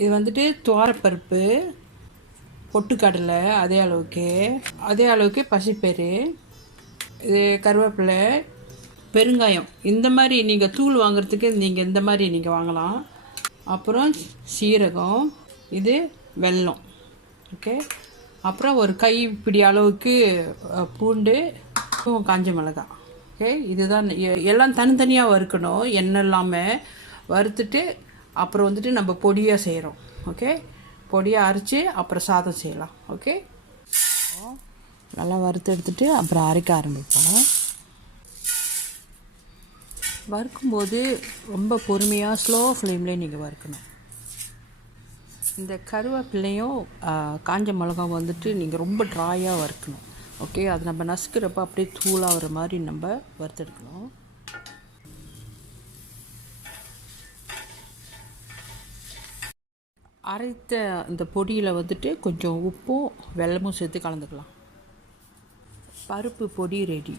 இது வந்துட்டு துவரப்பருப்பு, பொட்டுக்கடலை அதே அளவுக்கு பசிப்பயிறு, இது கருவேப்பிலை, பெருங்காயம். இந்த மாதிரி நீங்கள் தூள் வாங்குறதுக்கு நீங்கள் இந்த மாதிரி நீங்கள் வாங்கலாம். அப்புறம் சீரகம், இது வெல்லம். ஓகே. அப்புறம் ஒரு கைப்பிடி அளவுக்கு பூண்டு, காஞ்ச மிளகாய். ஓகே. இதுதான் எல்லாம் தனித்தனியாக வறுக்கணும், எண்ணெய் இல்லாமல் வறுத்துட்டு அப்புறம் வந்துட்டு நம்ம பொடியாக செய்கிறோம். ஓகே. பொடியாக அரைச்சி அப்புறம் சாதம் செய்யலாம். ஓகே. நல்லா வறுத்து எடுத்துகிட்டு அப்புறம் அரைக்க ஆரம்பிப்போம். வறுக்கும்போது ரொம்ப பொறுமையாக ஸ்லோ ஃப்ளேம்லேயே நீங்கள் வறுக்கணும். இந்த கருவேப்பிலையும் காஞ்ச மிளகாவும் வந்துட்டு நீங்கள் ரொம்ப ட்ராயாக வறுக்கணும். ஓகே. அது நம்ம நசுக்கிறப்ப அப்படியே தூளாக வர மாதிரி நம்ம வறுத்தெடுக்கணும். அரைத்த இந்த பொடியில் வந்துட்டு கொஞ்சம் உப்பும் வெல்லமும் சேர்த்து கலந்துக்கலாம். பருப்பு பொடி ரெடி.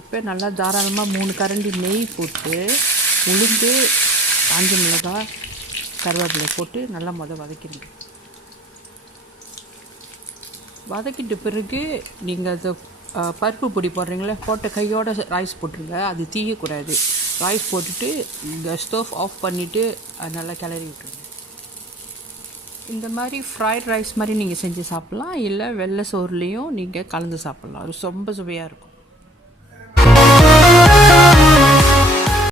இப்போ நல்லா தாராளமாக 3 கரண்டி நெய் போட்டு உளுந்து, காஞ்ச மிளகாய், கருவேப்பிலை போட்டு நல்லா வதக்கிடுங்க. வதக்கிட்ட பிறகு நீங்கள் அது பருப்பு பொடி போடுறீங்களே, போட்ட கையோட ரைஸ் போட்டுருங்க. அது தீயக்கூடாது. ரைஸ் போட்டுட்டு இந்த ஸ்டவ் ஆஃப் பண்ணிவிட்டு நல்லா கிளறி விட்டுருங்க. இந்த மாதிரி ஃப்ரைட் ரைஸ் மாதிரி நீங்கள் செஞ்சு சாப்பிட்லாம், இல்லை வெள்ளை சோறுலேயும் நீங்கள் கலந்து சாப்பிட்லாம். அது ரொம்ப சுவையாக இருக்கும்.